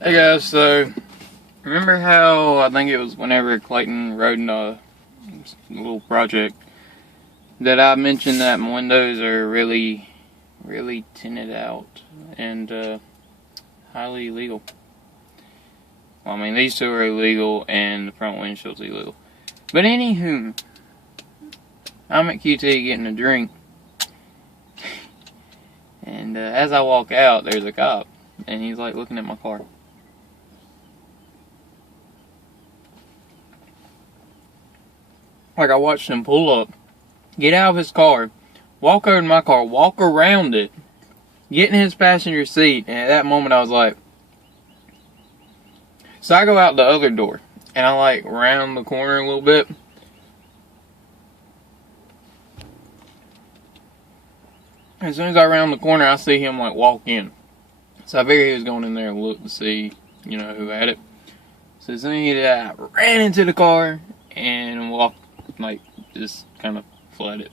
Hey guys, so remember how I think it was whenever Clayton wrote in a little project that I mentioned that my windows are really tinted out and highly illegal. Well, I mean, these two are illegal and the front windshield's illegal. But anywho, I'm at QT getting a drink, and as I walk out, there's a cop, and he's like looking at my car. Like, I watched him pull up, get out of his car, walk over to my car, walk around it, get in his passenger seat, and at that moment I was like... So I go out the other door, and I like round the corner a little bit. As soon as I round the corner, I see him like walk in. So I figured he was going in there and look to see, who had it. So as soon as he did that, I ran into the car and walked, like, just kind of flooded it.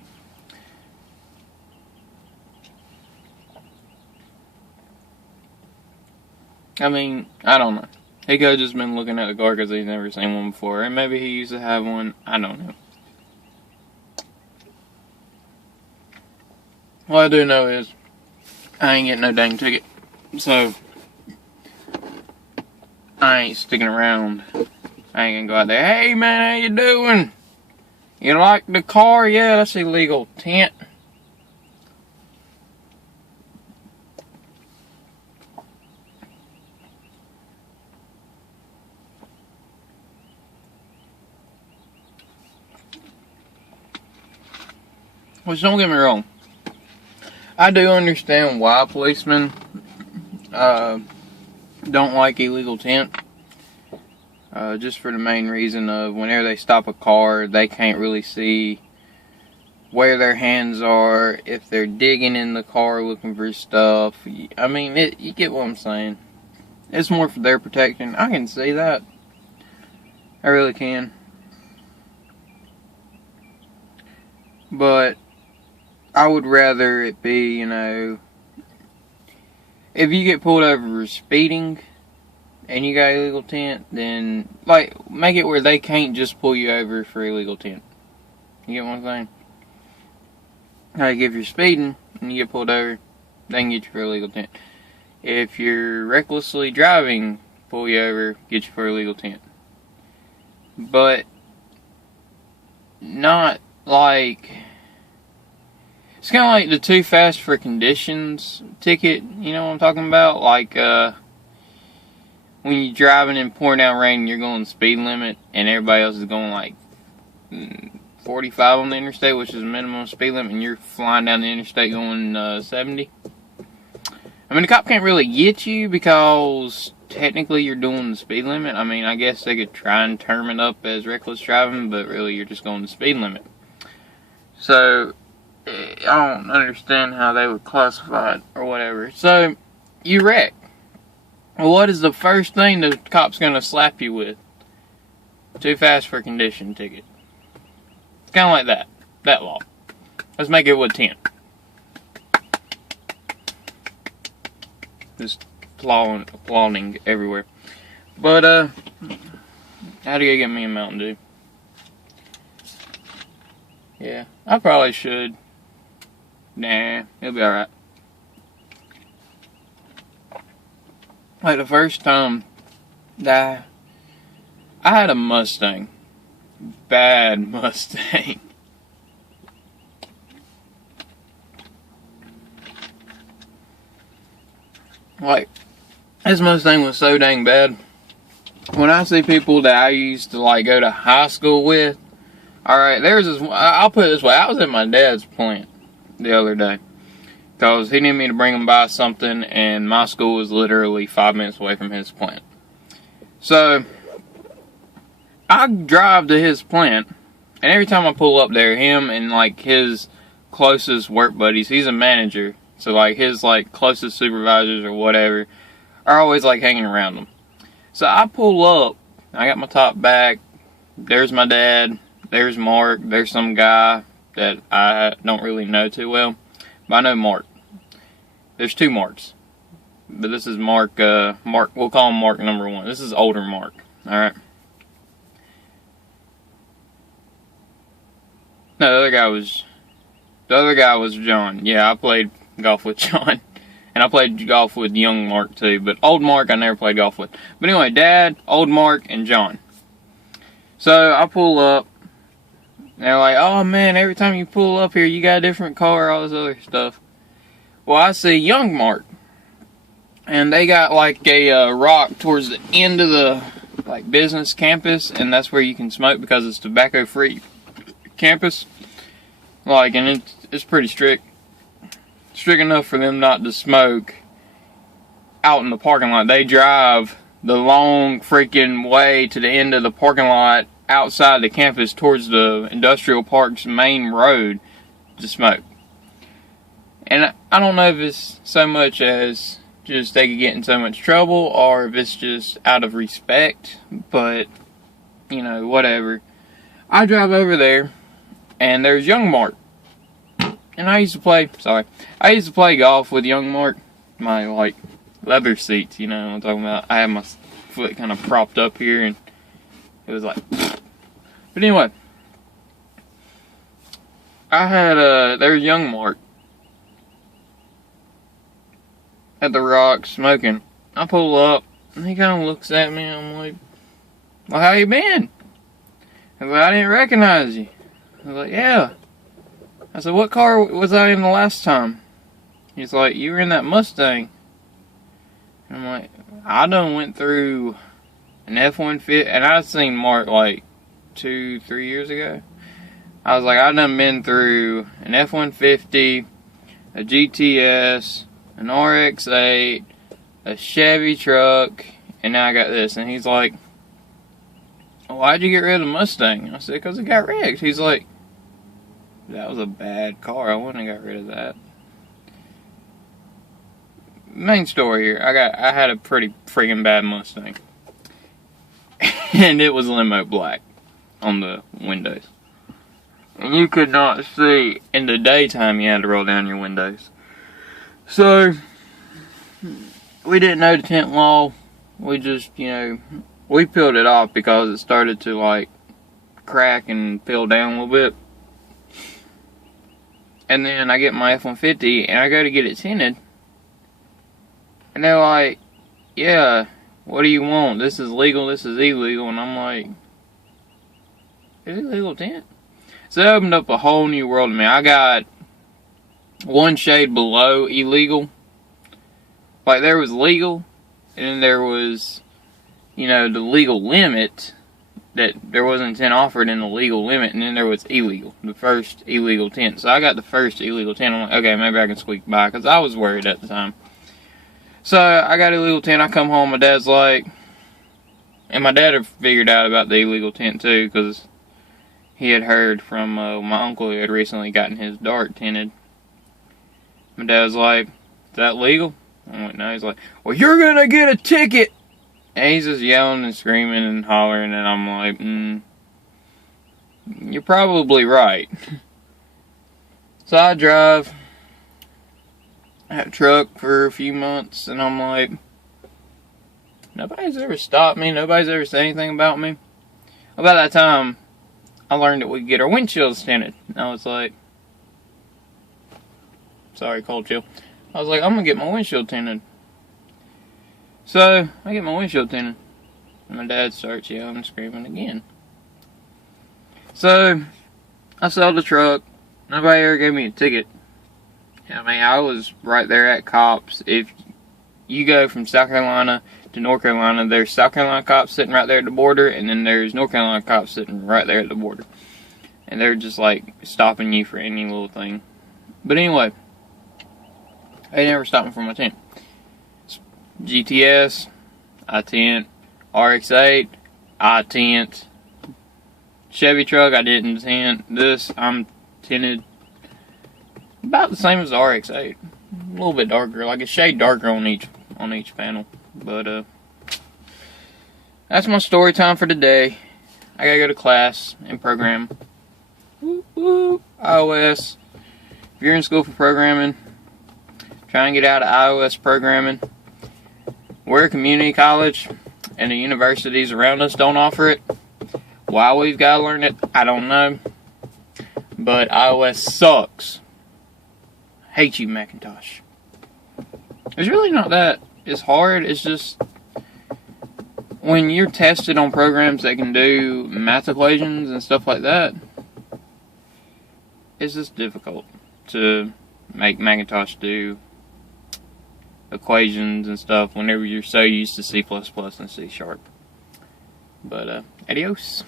I mean, I don't know. He could have just been looking at the car because he's never seen one before. And maybe he used to have one. I don't know. All I do know is I ain't getting no dang ticket. So I ain't sticking around. I ain't gonna go out there. Hey man, how you doing? You like the car? Yeah, that's illegal. Tint. Which, don't get me wrong, I do understand why policemen don't like illegal tint. Just for the main reason of whenever they stop a car, they can't really see where their hands are, if they're digging in the car looking for stuff. I mean, you get what I'm saying. It's more for their protection. I can see that. I really can. But I would rather it be, if you get pulled over for speeding and you got illegal tint, then, like, make it where they can't just pull you over for illegal tint. You get what I'm saying? Like, if you're speeding and you get pulled over, they can get you for illegal tint. If you're recklessly driving, pull you over, get you for illegal tint. But not like... It's kind of like the too fast for conditions ticket, you know what I'm talking about? Like, when you're driving and pouring down rain and you're going the speed limit and everybody else is going like 45 on the interstate, which is the minimum speed limit, and you're flying down the interstate going 70. I mean, the cop can't really get you because technically you're doing the speed limit. I mean, I guess they could try and term it up as reckless driving, but really you're just going the speed limit. So I don't understand how they would classify it or whatever. So, you wreck. What is the first thing the cop's gonna slap you with? Too fast for condition ticket. It's kind of like that. That law. Let's make it with 10. Just applauding everywhere. But, how do you get me a Mountain Dew? Yeah, I probably should. Nah, it'll be alright. Like the first time that I had a Mustang. Bad Mustang. Like, this Mustang was so dang bad. When I see people that I used to like go to high school with, alright, there's this, I'll put it this way, I was at my dad's plant the other day because he needed me to bring him by something, and my school was literally 5 minutes away from his plant. So I drive to his plant, and every time I pull up there, him and like his closest work buddies, he's a manager, so like his like closest supervisors or whatever are always like hanging around him. So I pull up, I got my top back, there's my dad, there's Mark, there's some guy that I don't really know too well, but I know Mark. There's two Marks. but this is Mark. Mark, we'll call him Mark number 1. This is older Mark. All right. No, the other guy was John. Yeah, I played golf with John, and I played golf with young Mark too. But old Mark, I never played golf with. But anyway, Dad, old Mark, and John. So I pull up. They're like, "Oh man, every time you pull up here, you got a different car, all this other stuff." Well, I see young Mark, and they got like a rock towards the end of the like business campus, and that's where you can smoke because it's tobacco-free campus. Like, and it's pretty strict enough for them not to smoke out in the parking lot. They drive the long freaking way to the end of the parking lot outside the campus towards the industrial park's main road to smoke. And I don't know if it's so much as just they could get in so much trouble, or if it's just out of respect, but, you know, whatever. I drive over there, and there's young Mark. And I used to play golf with young Mark. My, like, leather seats, you know what I'm talking about. I had my foot kind of propped up here, and it was like... But anyway, there's young Mark at the rock smoking. I pull up, and he kind of looks at me, and I'm like, "Well, how you been?" I was like, "I didn't recognize you." I was like, "Yeah." I said, "What car was I in the last time?" He's like, "You were in that Mustang." And I'm like, "I done went through an F-150, and I've seen Mark like 2-3 years ago. I was like, I done been through an F-150, a GTS, an RX-8, a Chevy truck, and now I got this." And he's like, "Why'd you get rid of the Mustang?" I said, "Because it got wrecked." He's like, "That was a bad car. I wouldn't have got rid of that." Main story here, I had a pretty freaking bad Mustang. And it was limo black on the windows. And you could not see. In the daytime, you had to roll down your windows. So, we didn't know the tint law. We just, you know, we peeled it off because it started to, like, crack and peel down a little bit. And then I get my F-150, and I go to get it tinted. And they're like, "Yeah, what do you want? This is legal, this is illegal." And I'm like, "Is it legal tint?" So it opened up a whole new world to me. I got one shade below illegal. Like, there was legal, and then there was, you know, the legal limit, that there wasn't tint offered in the legal limit, and then there was illegal, the first illegal tint. So I got the first illegal tint. I'm like, okay, maybe I can squeak by, because I was worried at the time. So I got illegal tint. I come home, my dad's like, and my dad had figured out about the illegal tint too, because he had heard from my uncle who had recently gotten his dark tinted. My dad was like, "Is that legal?" I went, "No." He's like, "Well, you're gonna get a ticket." And he's just yelling and screaming and hollering, and I'm like, you're probably right. So I drive that truck for a few months, and I'm like, nobody's ever stopped me, nobody's ever said anything about me. About that time, I learned that we could get our windshields tinted. And I was like, sorry, cold chill. I was like, I'm gonna get my windshield tinted. So, I get my windshield tinted, and my dad starts yelling and screaming again. So, I sell the truck. Nobody ever gave me a ticket. I mean, I was right there at cops. If you go from South Carolina to North Carolina, there's South Carolina cops sitting right there at the border, and then there's North Carolina cops sitting right there at the border. And they're just like stopping you for any little thing. But anyway, they never stopped me for my tint. GTS, I tint. RX-8, I tint. Chevy truck, I didn't tint. This, I'm tinted about the same as the RX-8. A little bit darker, like a shade darker on each panel. But that's my story time for today. I gotta go to class and program. Woo woo, iOS. If you're in school for programming, try and get out of iOS programming. We're a community college, and the universities around us don't offer it. Why we've got to learn it, I don't know. But iOS sucks. Hate you, Macintosh. It's really not that it's hard. It's just when you're tested on programs that can do math equations and stuff like that, it's just difficult to make Macintosh do equations and stuff whenever you're so used to C++ and C#. But adios.